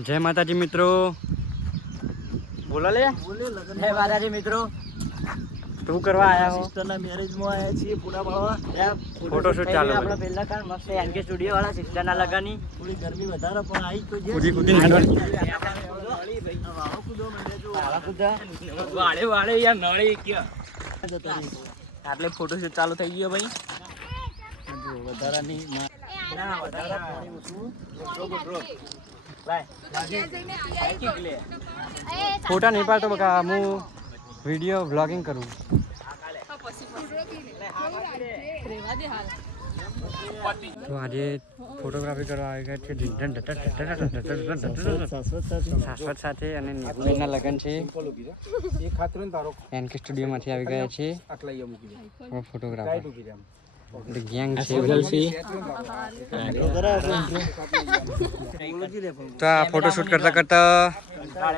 જય માતાજી મિત્રો. બોલો લે. જય માતાજી મિત્રો. શું કરવા આયા હો? સિસ્ટરના મેરેજમાં આયા છીએ પૂરા પાડવા. ફોટોશૂટ ચાલુ. આપણા પહેલા કામ મસ્ત એનકે સ્ટુડિયો વાળા સિસ્ટરના લગાની. થોડી ગરમી વધારે પણ આવી તો જે કૂદી વાળે વાળે યાર નળી ક્યાં આટલે ફોટોશૂટ ચાલુ થઈ ગયો ભાઈ. વધારાની ના વધારા પાણી ઓછું ફોટા નહીં પાડતો બકા, હું વિડીયો વ્લોગિંગ કરું. તો આજે ફોટોગ્રાફી કરવા આવી ગયા છે શાશ્વત સાથે અને નિકુલના લગ્ન છે. એનકે સ્ટુડિયોમાંથી આવી ગયા છે ફોટોગ્રાફર. ગેંગ છે તો આ ફોટોશૂટ કરતા કરતા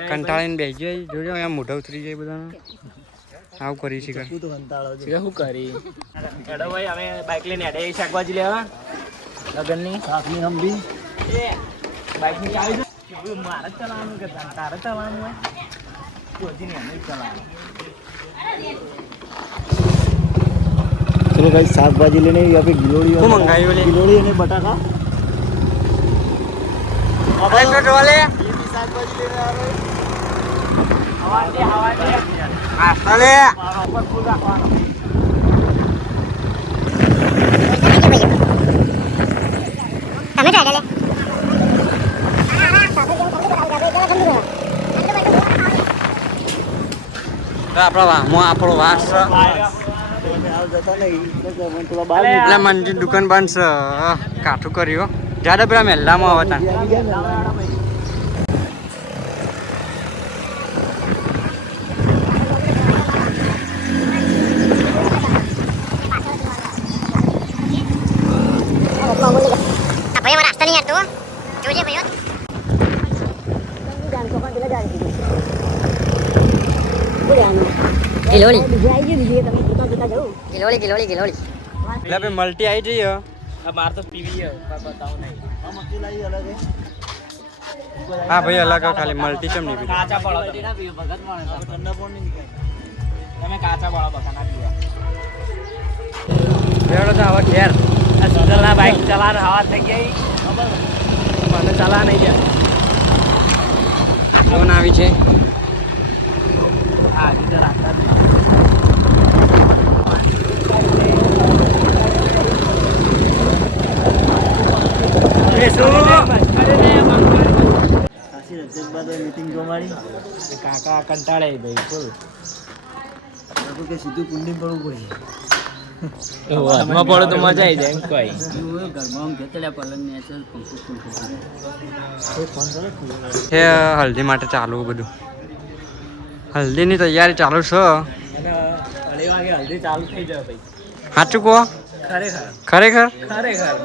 કંટાળીને બેસી જાય. જોજો એમ મોઢા ઉતરી જાય બધાને. આવું કરી છે શું કરી એડો ભાઈ અમે બાઇક લઈને એડે શાકભાજી લેવા લગનની સાફની હંબી એ બાઇક ની આવી જાય મારે ચલાવવાનું કે તારે ચલાવવાનું હોય કોજી ને અમે ચલાવવાનું. ચલો ગાઈસ શાકભાજી લેને यहाँ पे गिलोड़ी શું મંગાવ્યું બોલે? गिलोड़ी અને બટાકા ફોટો વાલે શાકભાજી લેને આ રહે આસ્તલે ફૂલ રાખવાનો. આપણો વાસ એટલે મંદિર દુકાન બંધ છે. કાઠું કર્યું જ્યાદા પેલા મહેલામાં આવતા. એટલે મલ્ટી આવી જઈએ. માર તો પીવી બતાવું નહીં મક્કી લાવી અલગ હા ભાઈ અલગ ખાલી મલ્ટી ચમ નહીં પીધી. કાચા પડો ભગત માણસ ઠંડા પણ નહીં તમે કાચા પડો બકા ના પીવા તો હવે ઘેર આ સુધલના બાઇક ચલાન હવા થઈ ગઈ મને ચલા નહીં જાય. ફોન આવી છે. હા બીજા રાખતા કાકા કંટાળે ભાઈ ફૂલ કે સીધું કુંડી પડવું પડે તો મજા આવી જાય એમ કોઈ હલ્દી માટે ચાલુ બધું. હલ્દીની તૈયારી ચાલુ છે. અઢી વાગે હલ્દી ચાલુ થઈ જાય ભાઈ. સાચું કહો ખરેખર ખરેખર.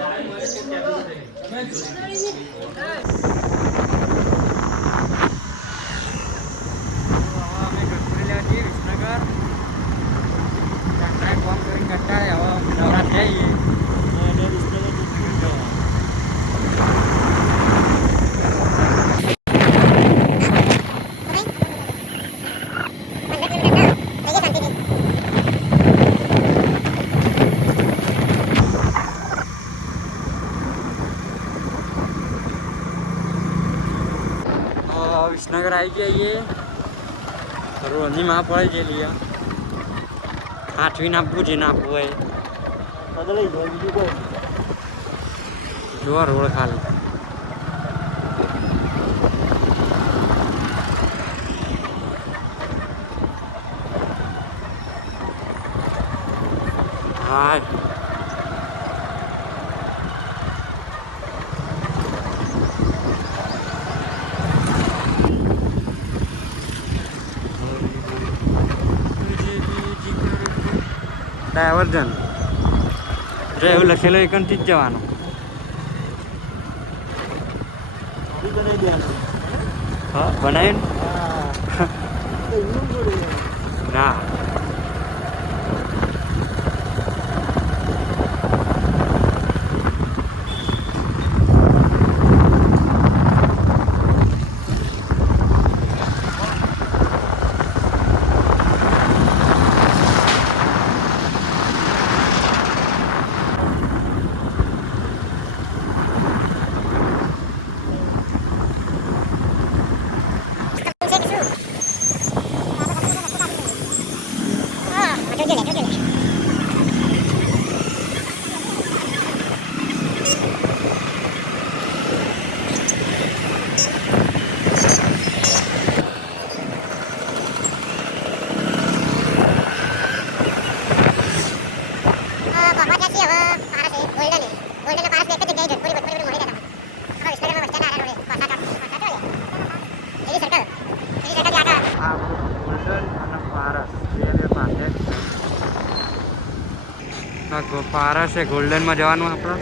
વિસનગર આવી ગયા. રોજની માં પડી ગયેલી. આઠવી નાખવું જે નાખવું હોય જોવા રોડ ખાલી. હાય ડાયવર્જન જો એવું લખેલું એકનથી જ જવાનું. હા બનાવીને ના આ પારા છે ગોલ્ડનમાં જવાનું આપણે.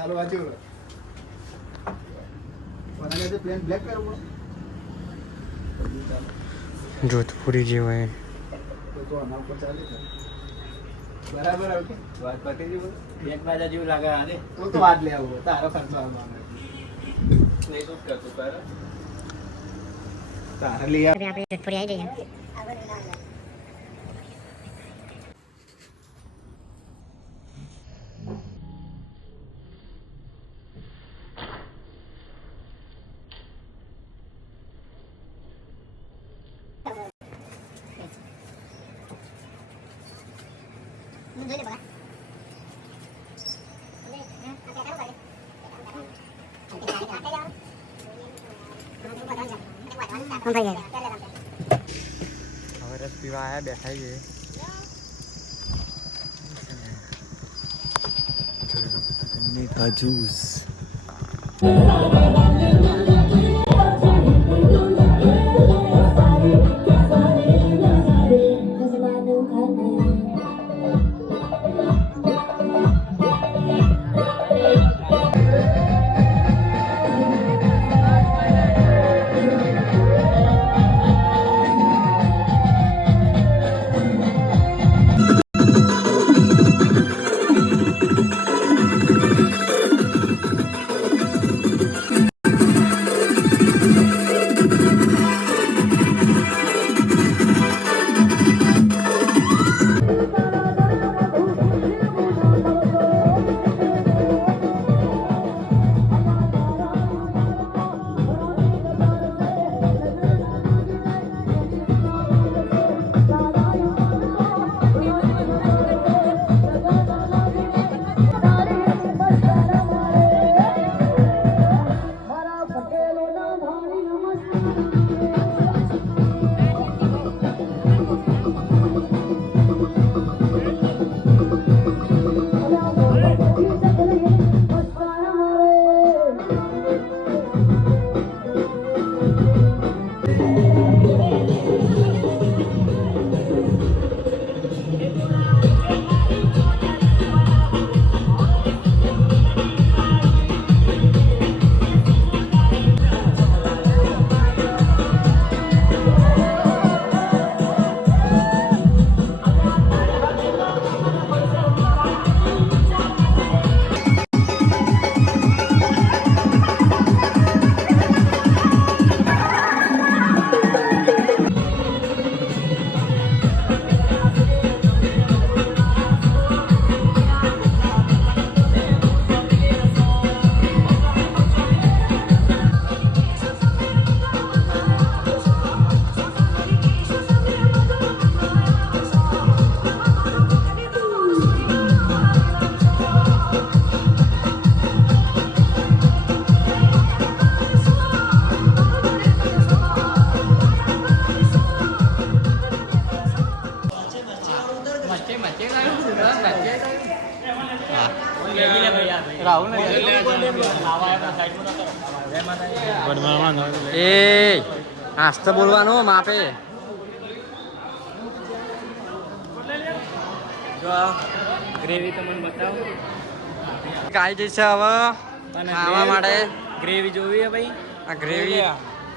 ચાલો વાંચ્યો પ્લેન બ્લેક કરવો જોધપુરી જેવાય. તો આના ઉપર ચાલે છે બરાબર આવકે વાત પતી ગઈ બોલ એક બાજા જેવું લાગે આને તો વાત લે આવો તારો ખર્ચો આવવાનો નહીં તો કરતો તારે તારે લઈ આવ આપણે જોધપુરી આવી જઈએ. જોઈ લે બગા. હવે રસ પીવા આવ્યા બેઠા છીએ. જ્યુસ રાહુલ એ આસ્તે બોલવાનું માપે. જો ગ્રેવી તમને બતાવો કાઈ જઈશે હવે ખાવા માટે. ગ્રેવી જોવી હે ભાઈ. આ ગ્રેવી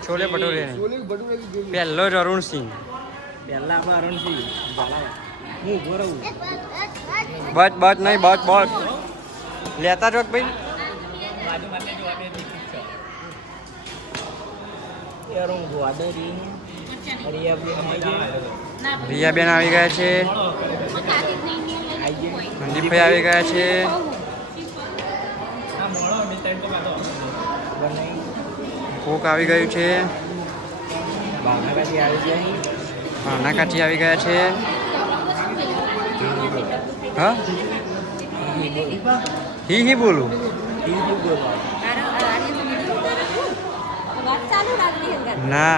છોલે ભટુરે છોલે ભટુરે की ग्रेवी પહેલો જ અરુણસિંહ. પહેલા આપણે અરુણસિંહ હું ઉભો રહું. બસ બસ નહીં બસ બસ લેતા જો ભાઈ. બાજુ માટે જો આપણે ટિકિટ છે યાર હું ગોવાદરી રિયાબેન આવી ગયા છે. સંદીપભાઈ આવી ગયા છે. કોક આવી ગયું છે. ભાવના કાઠી આવી ગયા છે. હા હી બોલું YouTube બોલવા. ના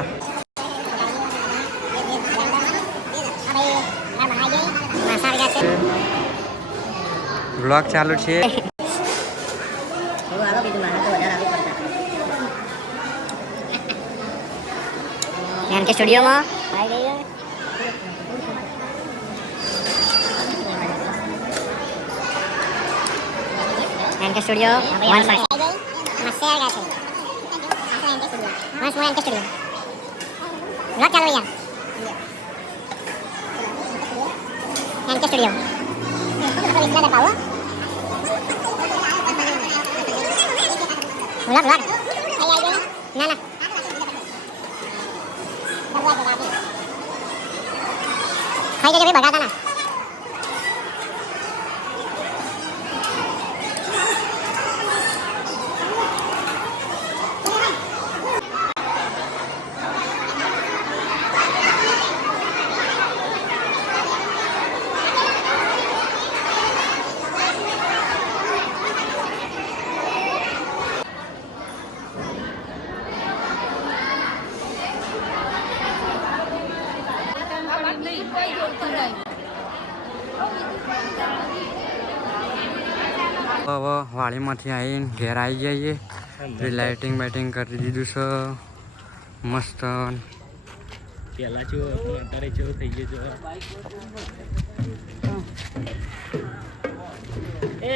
બ્લોગ ચાલુ છે. એમ કે સ્ટુડિયોમાં એમ કે સ્ટુડિયો વન ફાઈવ બ્લોગ ચાલુ યાર એમ કે સ્ટુડિયો બ્લોગ ના ના ખાઈ જજો ભાઈ બગાતા ના હવે વાડીમાંથી આવીને ઘેર આવી જઈએ. લાઇટિંગ બાઇટિંગ કરી દીધું છે મસ્ત. પેલા ચેવો હતો, અત્યારે ચેવો થઈ ગયો છે. એ